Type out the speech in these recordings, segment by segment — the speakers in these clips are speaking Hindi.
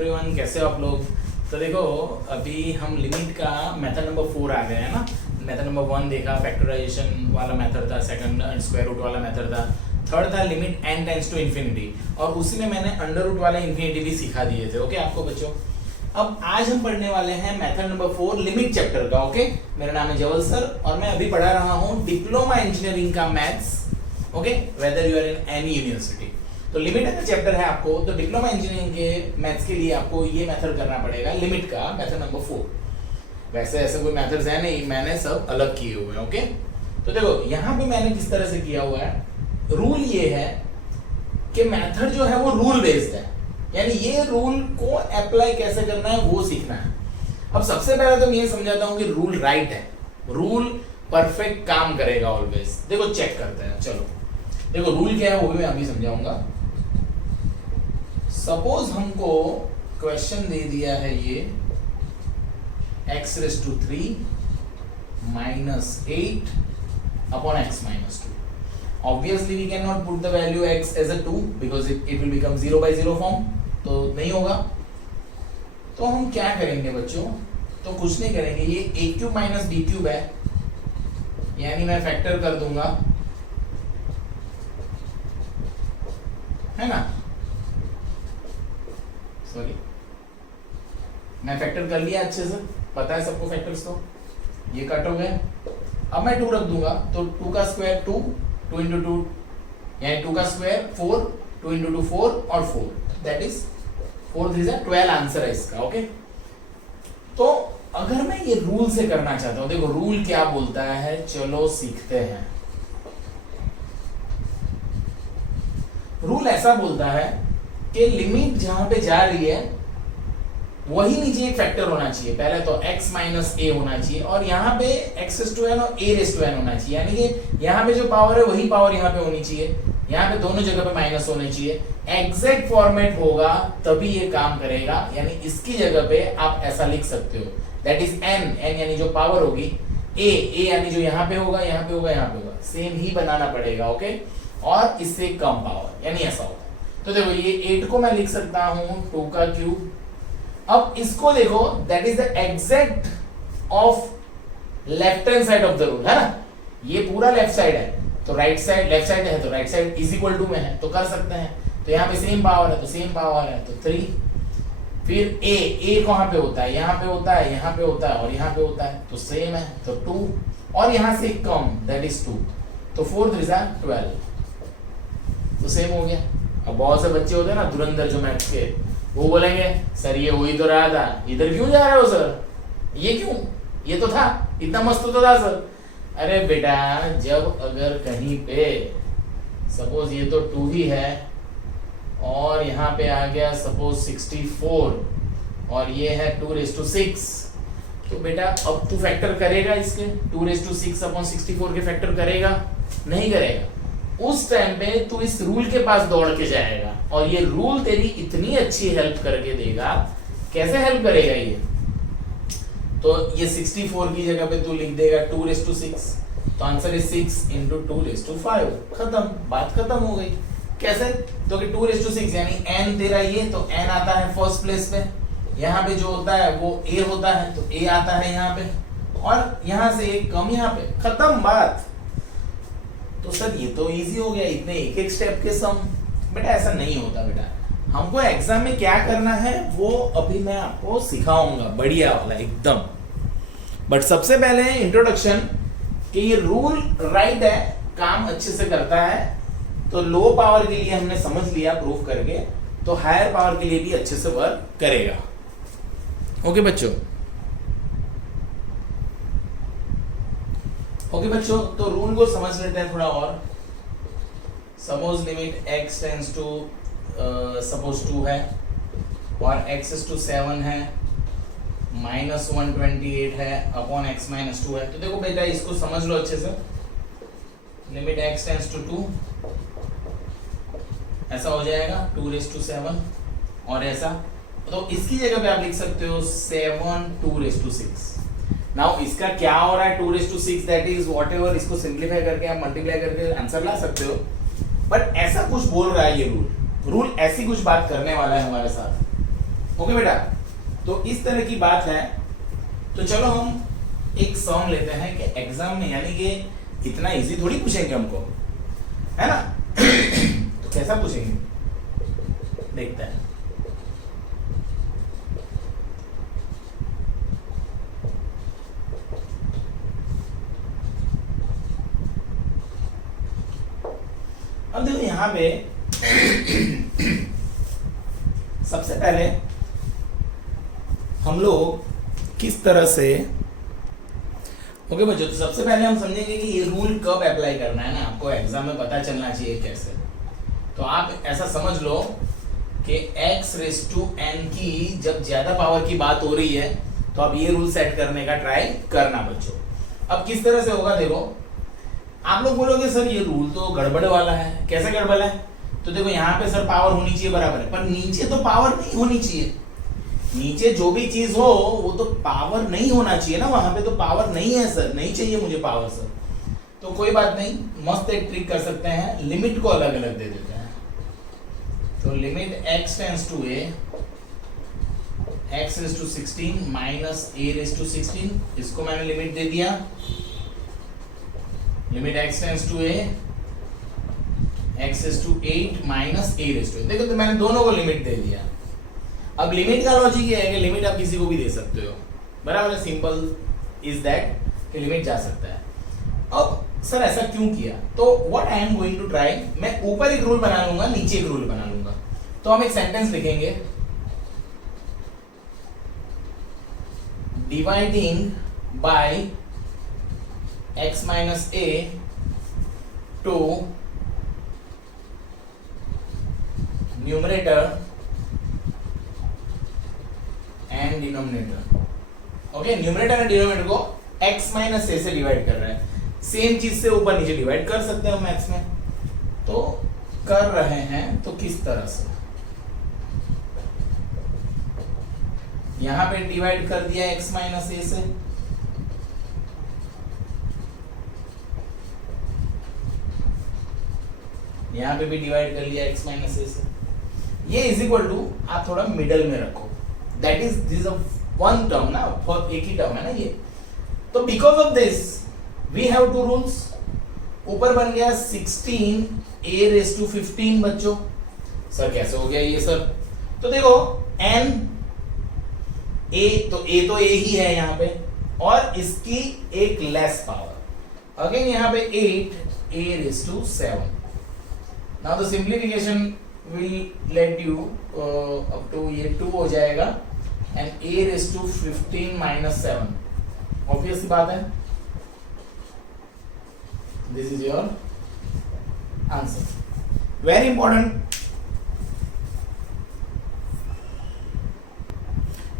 एवरीवन, कैसे हो आप लोग। तो देखो अभी हम लिमिट का मेथड नंबर 4 आ गए हैं ना। मेथड नंबर 1 देखा, फैक्टराइजेशन वाला मेथड था, सेकंड स्क्वायर रूट वाला मेथड था, थर्ड था limit n tends to infinity, और उसी में मैंने अंडर रूट वाला इन्फिनिटी भी सिखा दिए थे। ओके आपको बच्चों, अब आज हम पढ़ने वाले हैं मेथड नंबर 4 लिमिट चैप्टर का। ओके, मेरा नाम है जवल सर और मैं अभी पढ़ा रहा हूँ डिप्लोमा इंजीनियरिंग का maths. Okay, whether you are in any university, तो लिमिट का चैप्टर है आपको, तो डिप्लोमा इंजीनियरिंग के मैथ्स के लिए आपको ये मेथड करना पड़ेगा, लिमिट का मेथड नंबर 4। वैसे ऐसे कोई मेथड्स है नहीं, मैंने सब अलग किए हुए हैं। ओके, तो देखो यहाँ पे मैंने किस तरह से किया हुआ है, रूल ये है कि मेथड जो है वो रूल बेस्ड है, यानी ये रूल को अप्लाई कैसे करना है वो सीखना है। अब सबसे पहले तो मैं ये समझाता हूँ कि रूल राइट है, रूल परफेक्ट काम करेगा ऑलवेज। देखो चेक करते हैं, चलो देखो रूल क्या है वो भी मैं अभी समझाऊंगा। सपोज हमको क्वेश्चन दे दिया है ये x⁻³ -8 upon x -2. Obviously we cannot put the value x as a 2 because it will become 0/0 form, तो नहीं होगा। तो हम क्या करेंगे बच्चों, तो कुछ नहीं करेंगे, ये a³ - b³ है, यानी मैं फैक्टर कर दूंगा, है ना, सॉरी मैं फैक्टर कर लिया अच्छे से, पता है सबको फैक्टर्स, तो ये कट हो गए। अब मैं 2 रख दूंगा, तो 2 का स्क्वायर 2, 2 × 2 यानी 2 का स्क्वायर 4, 2 × 2 4 और 4, दैट इज 4 3 12 आंसर है इसका। ओके, तो अगर मैं ये रूल से करना चाहता हूं, देखो रूल क्या बोलता है, चलो सीखते हैं। रूल ऐसा बोलता है कि लिमिट जहां पे जा रही है वही नीचे एक फैक्टर होना चाहिए, पहले तो x - a होना चाहिए, और यहाँ पे x⁻n और a⁻n होना चाहिए, यानी कि यहाँ पे जो पावर है वही पावर यहाँ पे होनी चाहिए, यहाँ पे दोनों जगह पे माइनस होने चाहिए। एग्जैक्ट फॉर्मेट होगा तभी ये काम करेगा, यानी इसकी जगह पे आप ऐसा लिख सकते हो, दैट इज n यानी जो पावर होगी, a यानी जो यहाँ पे होगा, यहाँ पे होगा, यहाँ पे होगा, सेम ही बनाना पड़ेगा। ओके, और इससे कम पावर, यानी ऐसा होता है। तो देखो ये 8 को मैं लिख सकता हूँ 2 का क्यूब। अब इसको देखो, that is the exact of left hand side of the rule, है ना, ये पूरा लेफ्ट साइड है, तो राइट साइड, लेफ्ट साइड है तो right side is equal to में है, तो कर सकते हैं। तो यहाँ पे सेम पावर है तो सेम पावर है, तो 3। फिर a कहाँ पे होता है, यहाँ पे होता है, यहाँ पे होता है और यहाँ पे होता है, तो सेम है, तो 2, और यहाँ से कम, दैट इज 2, तो 4 3 12, तो सेम हो गया। अब बहुत से बच्चे होते हैं ना धुरंधर जो मैथ्स के, वो बोलेंगे सर ये हो ही तो रहा था, इधर क्यों जा रहे हो सर, ये क्यों, ये तो था, इतना मस्त तो था सर। अरे बेटा, जब अगर कहीं पे सपोज ये तो 2 ही है और यहाँ पे आ गया सपोज 64 और ये है 2⁶, तो बेटा अब तू फैक्टर करेगा इसके, 2⁶/64 के फैक्टर करेगा, नहीं करेगा। उस टाइम पे तू इस रूल के पास दौड़ के जाएगा, और ये रूल तेरी इतनी अच्छी हेल्प करके देगा। कैसे हेल्प करेगा ये, तो ये 64 की जगह पे तू लिख देगा 2⁶, तो आंसर इज 6 × 2⁵, खत्म, बात खत्म हो गई। कैसे, तो कि 2⁶ यानी n तेरा ये, तो n आता है फर्स्ट प्लेस पे, यहाँ पे जो होता है वो a होता है, तो a आता है यहाँ पे, और यहाँ से एक कम यहाँ पे, खत्म बात। तो सर ये तो इजी हो गया, इतने एक स्टेप के सम। बेटा ऐसा नहीं होता, बेटा हमको एग्जाम में क्या करना है वो अभी मैं आपको सिखाऊंगा, बढ़िया वाला एकदम। बट सबसे पहले इंट्रोडक्शन कि ये रूल राइट है, काम अच्छे से करता है, तो लो पावर के लिए हमने समझ लिया प्रूफ करके, तो हायर पावर के लिए भी अच्छे से वर्क करेगा। ओके बच्चों, ओके बच्चों, तो रूल को समझ लेते हैं थोड़ा और। Suppose limit x tends to suppose 2 है और x⁻7 है, -128 है अपॉन x -2 है। तो देखो बेटा इसको समझ लो अच्छे से, लिमिट x टेंड्स टू 2 ऐसा हो जाएगा 2�7, और ऐसा, तो इसकी जगह पे आप लिख सकते हो 7 2�6। नाउ इसका क्या हो रहा है, 2�6, दैट इज व्हाटएवर, इसको सिंपलीफाई करके आप मल्टीप्लाई करके आंसर ला सकते हो, बट ऐसा कुछ बोल रहा है ये रूल, रूल ऐसी कुछ बात करने वाला है हमारे साथ। ओके बेटा, तो इस तरह की बात है। तो चलो हम एक सम लेते हैं कि एग्जाम में, यानी कि इतना इजी थोड़ी पूछेंगे हमको, है ना। तो कैसा पूछेंगे देखते हैं। अब देखो यहां पे सबसे पहले हम लोग किस तरह से, ओके बच्चों, तो सबसे पहले हम समझेंगे कि ये रूल कब अप्लाई करना है ना, आपको एग्जाम में पता चलना चाहिए कैसे। तो आप ऐसा समझ लो कि x⁻n की जब ज्यादा पावर की बात हो रही है तो आप ये रूल सेट करने का ट्राई करना बच्चों। अब किस तरह से होगा देखो, आप लोग बोलोगे सर ये रूल तो गड़बड़ वाला है, कैसे गड़बड़ है? तो देखो यहाँ पे सर पावर होनी चाहिए बराबर है, पर नीचे तो पावर नहीं होनी चाहिए। नीचे जो भी चीज हो वो तो पावर नहीं होना चाहिए ना, वहां पे तो पावर नहीं है सर, नहीं चाहिए मुझे पावर सर। तो कोई बात नहीं, मस्त एक ट्रिक कर सकते हैं, लिमिट को अलग अलग दे देते हैं। तो limit x⁻a x⁻16 minus a⁻16, इसको मैंने लिमिट दे दिया। Limit x⁻a x⁻8 minus a⁻8, देखो तो मैंने दोनों को लिमिट दे दिया। अब लिमिट का लॉजिक ये है कि लिमिट आप किसी को भी दे सकते हो, बराबर है, सिंपल इज दैट कि लिमिट जा सकता है। अब सर ऐसा क्यों किया? तो what I am going to try, मैं ऊपर एक रूल बना लूंगा, नीचे एक रूल बना लूंगा। तो हम एक सेंटेंस लिखेंगे, dividing by x-a to numerator and denominator. Okay, numerator and denominator को x-a से डिवाइड कर रहे हैं, सेम चीज से ऊपर नीचे डिवाइड कर सकते हैं मैथ्स में। तो कर रहे हैं तो किस तरह से, यहां पे डिवाइड कर दिया x-a से, यहां पे भी डिवाइड कर लिया x-a से। ये इज इक्वल टू, आप थोड़ा मिडल में रखो, that is this one term ना, एक ही टर्म है ना ये। तो because of this we have two rules. ऊपर बन गया 16a⁻15 बच्चों। सर कैसे हो गया ये सर? तो देखो n a तो a ही है यहाँ पे, और इसकी एक लेस पावर, अगेन यहाँ पे 8a⁻7। Now the simplification will let you up to ये 2 हो जाएगा and a⁻15 minus 7, obvious बात है, this is your answer, very important।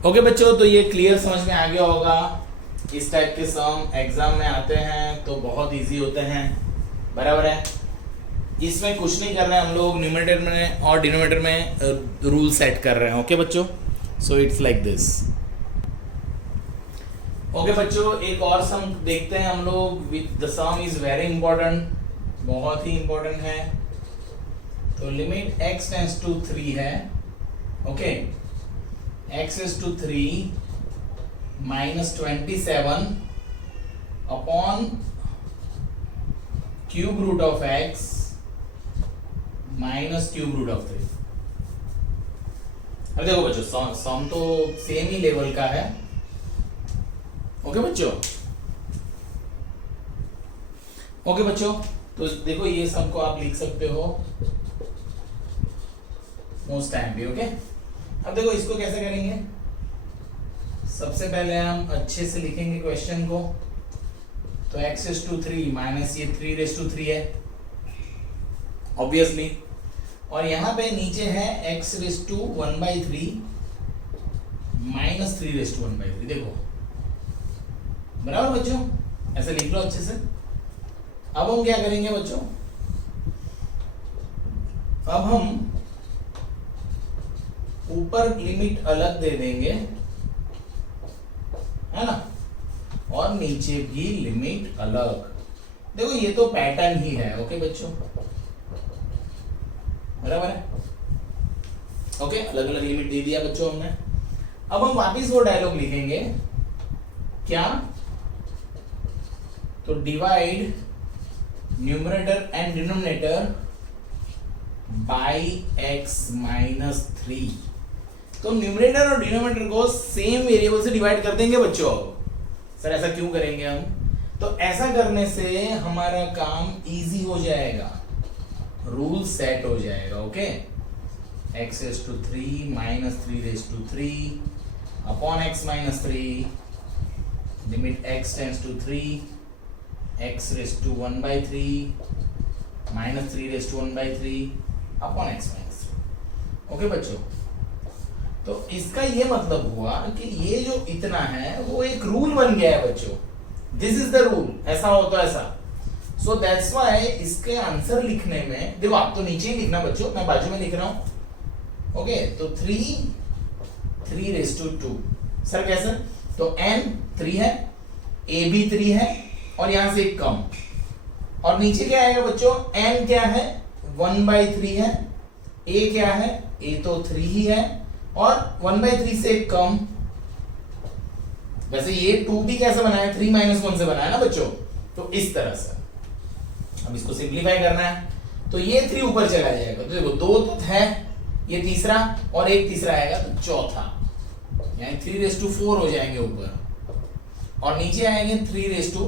Okay बच्चों, तो ये क्लियर समझ में आ गया होगा। इस टाइप के सम एग्जाम में आते हैं तो बहुत इजी होते हैं, बराबर है। इसमें कुछ नहीं कर रहे हैं हम लोग, न्यूमरेटर में और डिनोमिनेटर में रूल सेट कर रहे हैं। ओके बच्चों, so it's like this. Okay बच्चों, एक और सम देखते हैं हम लोग। The sum is very important, बहुत ही इंपॉर्टेंट है। तो लिमिट x⁻3 है, okay, x⁻3 minus 27 upon cube root of x minus cube root of 3। अब देखो बच्चों, सम तो सेम ही लेवल का है। ओके बच्चों, ओके बच्चों, तो देखो ये सम को आप लिख सकते हो मोस्ट टाइम भी। ओके, अब देखो इसको कैसे करेंगे। सबसे पहले हम अच्छे से लिखेंगे क्वेश्चन को। तो x⁻3 माइनस ये 3⁻3 है ऑब्वियसली, और यहां पे नीचे है x⁻1/3 माइनस 3⁻1/3। देखो बराबर बच्चों, ऐसे लिख लो अच्छे से। अब हम क्या करेंगे बच्चों, अब हम ऊपर लिमिट अलग दे देंगे, है ना, और नीचे भी लिमिट अलग। देखो ये तो पैटर्न ही है। ओके बच्चों, बराबर है। ओके, अलग अलग लिमिट दे दिया बच्चों हमने। अब हम वापिस वो डायलॉग लिखेंगे क्या, तो divide numerator and denominator by x minus 3। तो न्यूमरेटर और डिनोमिनेटर को सेम वेरिएबल से डिवाइड कर देंगे बच्चों। सर ऐसा क्यों करेंगे हम, तो ऐसा करने से हमारा काम इजी हो जाएगा, रूल सेट हो जाएगा। Okay, x raise to 3 minus 3 raise to 3 upon x minus 3 limit x tends to 3 x raise to 1 by 3 minus 3 raise to 1 by 3 upon x minus 3। Okay बच्चों, तो इसका ये मतलब हुआ कि ये जो इतना है वो एक रूल बन गया है बच्चों। दिस इज द रूल, ऐसा हो तो ऐसा। सो दैट्स व्हाई इसके आंसर लिखने में देखो, आप तो नीचे ही लिखना बच्चों, मैं बाजू में लिख रहा हूं। ओके, तो 3 रेज टू 2। सर कैसे, तो n 3 है, a भी 3 है और यहां से एक कम, और नीचे क्या आएगा बच्चों, n क्या है 1 बाई 3 है, a क्या है, a तो 3 ही है और 1 बाई 3 से एक कम। वैसे ये 2 भी कैसे बनाया, 3 माइनस 1 से बनाया ना बच्चों, तो इस तरह से। अब इसको सिंप्लीफाई करना है तो ये 3 ऊपर चला जाएगा, तो देखो 2 तो है, ये तीसरा और एक तीसरा आएगा तो चौथा, यानी 3 रेज टू 4 हो जाएंगे ऊपर, और नीचे आएंगे 3 raise to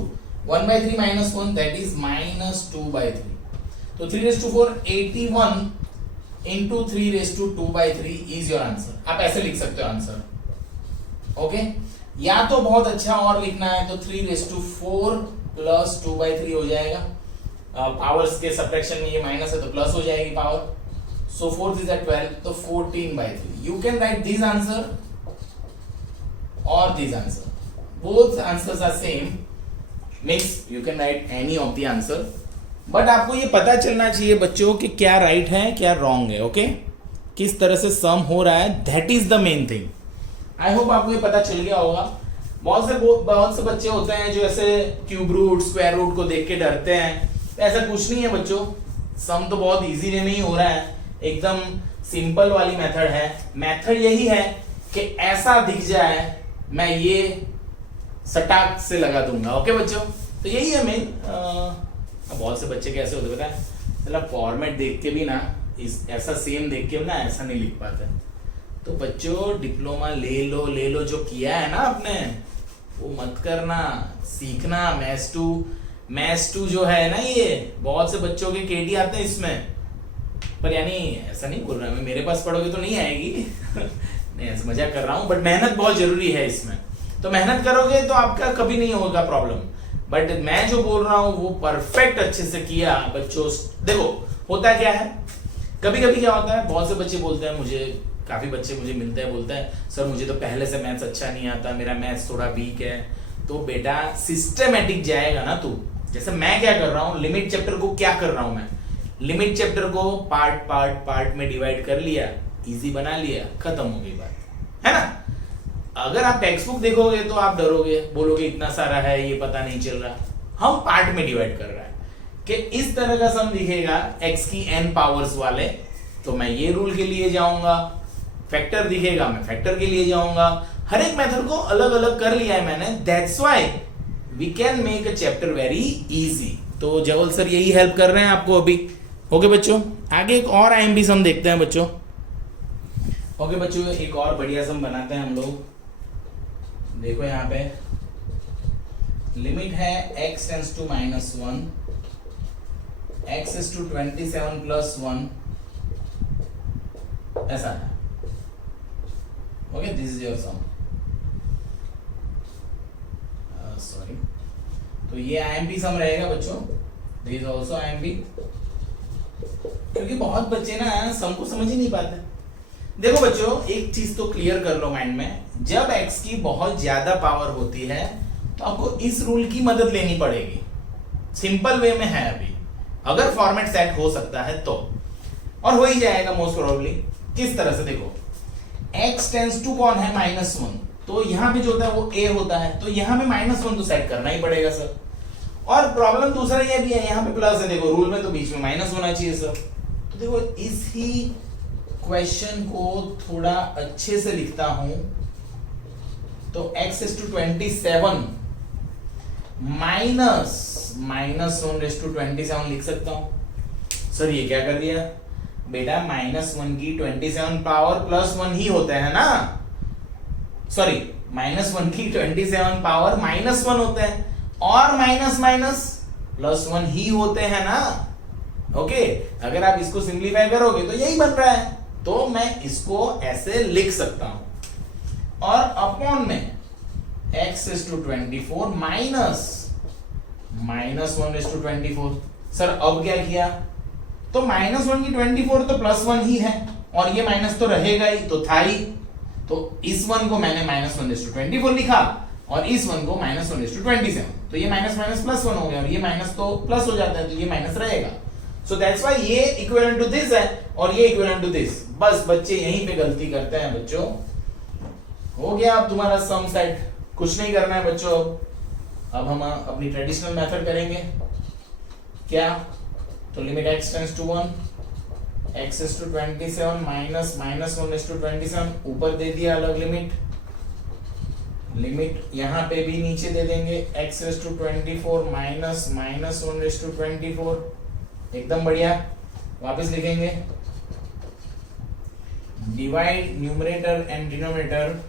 1 by 3 minus 1 that is minus 2 by 3। तो 3 raise to 4 81 into 3 raise to 2 by 3 is your answer. आप ऐसे लिख सकते हो आंसर। ओके, या तो बहुत अच्छा और लिखना है तो 3 रेज टू 4 प्लस 2 बाई 3 हो जाएगा। पावर्स के सब्ट्रैक्शन में ये माइनस है तो प्लस हो जाएगी पावर। सो 4 इज 12, तो 14 by 3। You can write this answer और this answer, both answers are same, means you can write any of the answer, but आपको ये पता चलना चाहिए बच्चों कि क्या राइट है क्या रॉन्ग है। ओके, किस तरह से सम हो रहा है, that is the main thing. I hope आपको ये पता चल गया होगा। बहुत से बच्चे होते हैं जो ऐसे क्यूब रूट स्क्वायर रूट को देख के डरते हैं, ऐसा कुछ नहीं है बच्चों। सम तो बहुत इजी वे में ही हो रहा है, एकदम सिंपल वाली मेथड है। मेथड यही है कि ऐसा दिख जाए मैं ये सटाक से लगा दूंगा। ओके बच्चों, तो यही है मेन। बहुत से बच्चे कैसे होते पता है, मतलब फॉर्मेट देख के भी ना ऐसा सेम देख के ना ऐसा नहीं लिख पाते। तो बच्चों डिप्लोमा ले लो, जो किया है ना आपने वो मत करना, सीखना। मैथ्स 2 जो है ना, ये बहुत से बच्चों के केटी आते हैं इसमें, पर यानी ऐसा नहीं बोल रहा मैं, मेरे पास पढ़ोगे तो नहीं आएगी नहीं, ऐसा मजाक कर रहा हूँ, बट मेहनत बहुत जरूरी है इसमें। तो मेहनत करोगे तो आपका कभी नहीं होगा प्रॉब्लम। बट मैं जो बोल रहा हूं वो परफेक्ट अच्छे से किया बच्चों। देखो होता क्या है, कभी कभी क्या होता है, बहुत से बच्चे बोलते हैं मुझे, काफी बच्चे मुझे मिलते हैं, बोलते हैं सर मुझे तो पहले से मैथ्स अच्छा नहीं आता, मेरा मैथ्स थोड़ा वीक है। तो बेटा सिस्टमेटिक जाएगा ना तू, जैसे मैं क्या कर रहा हूं, लिमिट चैप्टर को क्या कर रहा हूं मैं, लिमिट चैप्टर को पार्ट में डिवाइड कर लिया, इजी बना लिया, खत्म हो गई बात, है ना। अगर आप टेक्स्ट बुक देखोगे तो आप डरोगे, बोलोगे इतना सारा है ये पता नहीं चल रहा। हम पार्ट में डिवाइड कर रहा है कि इस तरह का सम दिखेगा x की n पावर्स वाले, तो मैं ये रूल के लिए जाऊंगा। फैक्टर दिखेगा, मैं फैक्टर के लिए जाऊंगा। हर एक मेथड को अलग अलग कर लिया है मैंने, that's why we can make a chapter very easy. तो जवल सर यही हेल्प कर रहे हैं आपको अभी। ओके बच्चों, आगे एक और IMP सम देखते हैं बच्चों। ओके बच्चों, एक और बढ़िया सम बनाते हैं हम लोग। देखो यहाँ पे लिमिट है x tends to -1, x is to 27 plus 1, ऐसा है। Okay, this is your sum. Sorry, तो ये IMP सम रहेगा बच्चों, दिस इज आल्सो IMP, क्योंकि बहुत बच्चे ना सम को समझ ही नहीं पाते। देखो बच्चों, एक चीज तो क्लियर कर लो माइंड में, जब x की बहुत ज्यादा पावर होती है तो आपको इस रूल की मदद लेनी पड़ेगी। सिंपल वे में है अभी, अगर फॉर्मेट सेट हो सकता है तो, और हो ही जाएगा मोस्ट प्रोबेबली। किस तरह से देखो, x टेंड्स टू कौन है -1, तो यहां पे जो होता है वो a होता है, तो यहां पे -1 तो सेट करना ही पड़ेगा सर। और प्रॉब्लम दूसरा ये भी है, यहाँ पे प्लस है, देखो रूल में तो बीच में माइनस होना चाहिए सर। तो देखो इस ही क्वेश्चन को थोड़ा अच्छे से लिखता हूं तो x⁻27 -1/27 लिख सकता हूं। सर ये क्या कर दिया बेटा, -1 की 27 पावर +1 ही होता है ना, सॉरी -1 की 27 पावर -1 होता है, और माइनस माइनस +1 ही होते हैं ना। ओके, अगर आप इसको सिंप्लीफाई करोगे तो यही बन रहा है, तो मैं इसको ऐसे लिख सकता हूं, और अपॉन में x⁻24 -1/24। सर अब क्या किया, तो -1 की 24 तो +1 ही है, और ये माइनस तो रहेगा ही, तो था ही, तो इस वन को मैंने -1/24 लिखा, और इस वन को -1/27, तो ये माइनस माइनस +1 हो गया, और ये माइनस तो प्लस हो जाता है, तो ये माइनस रहेगा। सो दैट्स व्हाई ये इक्विवेलेंट टू दिस है, और ये इक्विवेलेंट टू दिस। बस बच्चे यहीं पे गलती करते हैं बच्चों। हो गया अब तुम्हारा सम सेट, कुछ नहीं करना है बच्चों। अब हम अपनी ट्रेडिशनल मेथड करेंगे, क्या, तो limit x tends to 1, x⁻27 -1/27, ऊपर दे दिया अलग लिमिट, लिमिट यहां पे भी नीचे दे देंगे, x⁻24 -1/24, एकदम बढ़िया। वापस लिखेंगे, divide numerator and denominator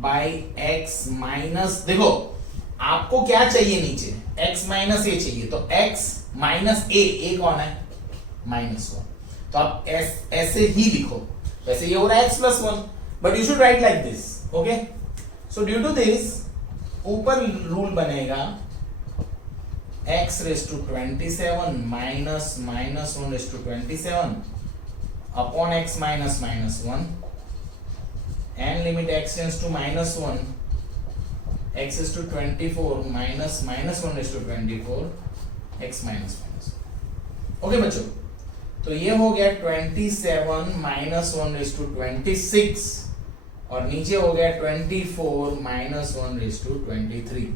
by x minus, देखो आपको क्या चाहिए नीचे, x माइनस a चाहिए, तो x माइनस a कौन है, -1, तो आप ऐसे ही लिखो। वैसे ये हो रहा है x+1, but you should write like this. Okay, so due to this ऊपर रूल बनेगा x⁻27 -1/27 upon x -1, and limit x tends to -1, x⁻24 -1/24, x -1। Okay बच्चों, तो ये हो गया 27 -1/26, और नीचे हो गया 24 -1/23।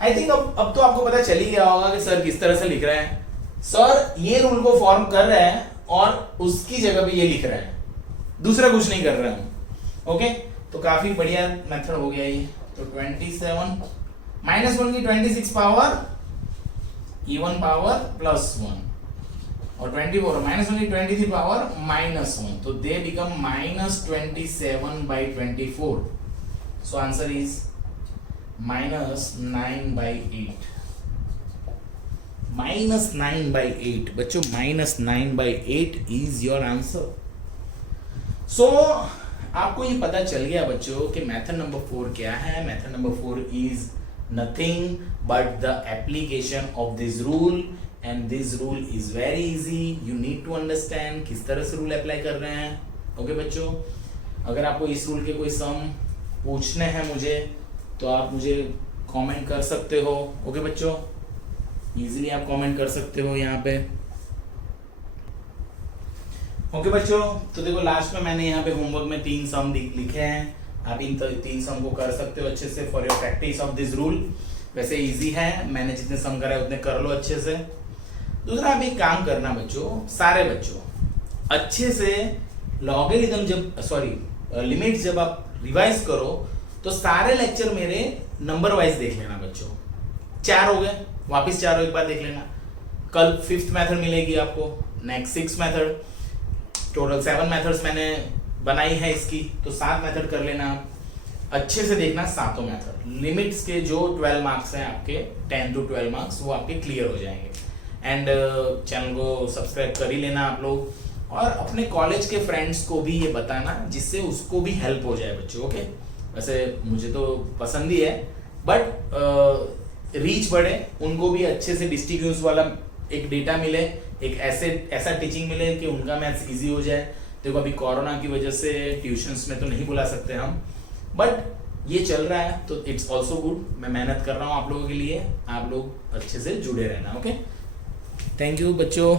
आई थिंक अब तो आपको पता चल ही गया होगा कि सर किस तरह से लिख रहे हैं। सर ये रूल को फॉर्म कर रहे हैं, और उसकी जगह पे ये लिख रहे हैं, दूसरा कुछ नहीं कर रहे हैं। ओके, तो काफी बढ़िया मेथड हो गया ये। तो 27 -1 की 26 पावर इवन पावर +1, और 24 -1 की 23 पावर -1, तो they become -27/24। So answer is -9/8। -9/8 बच्चों, -9/8 इज योर आंसर। सो आपको ये पता चल गया बच्चों कि मेथड नंबर 4 क्या है। Method number 4 is nothing but the application of this rule, and this rule is very easy. You need to understand किस तरह से रूल अप्लाई कर रहे हैं। ओके बच्चों, अगर आपको इस रूल के कोई सम पूछने हैं मुझे, तो आप मुझे कमेंट कर सकते हो। ओके बच्चों, इजीली आप कमेंट कर सकते हो यहाँ पे। ओके बच्चों, तो देखो लास्ट में मैंने यहाँ पे होमवर्क में 3 सम लिखे हैं, आप इन 3 सम को कर सकते हो अच्छे से for your practice of this rule. वैसे इजी है, मैंने जितने सम करा है उतने कर लो अच्छे से। दूसरा आप एक काम करना बच्चों, सारे बच्चों अच्छे से लॉगरिथम लिमिट जब आप रिवाइज करो, तो सारे लेक्चर मेरे नंबर वाइज देख लेना बच्चों। 4 हो गए, वापिस 4 एक बार देख लेना। कल 5th मेथड मिलेगी आपको, next 6th method, total 7 methods मैंने बनाई है इसकी, तो 7 मेथड कर लेना। अच्छे से देखना 7 मेथड। लिमिट्स के जो 12 मार्क्स हैं आपके, 10 to 12 मार्क्स, वो आपके क्लियर हो जाएंगे। एंड चैनल को सब्सक्राइब कर ही लेना आप लोग, और अपने कॉलेज के फ्रेंड्स को भी ये बताना, जिससे उसको भी हेल्प हो जाए बच्चों। ओके, वैसे मुझे तो पसंद ही है, बट रीच बढ़े, उनको भी अच्छे से डिस्ट्रीब्यूट वाला एक डेटा मिले, एक ऐसा टीचिंग मिले कि उनका मैथ्स इजी हो जाए। देखो अभी कोरोना की वजह से ट्यूशंस में तो नहीं बुला सकते हम, बट ये चल रहा है, तो इट्स ऑल्सो गुड। मैं मेहनत कर रहा हूँ आप लोगों के लिए, आप लोग अच्छे से जुड़े रहना। ओके, थैंक यू बच्चों।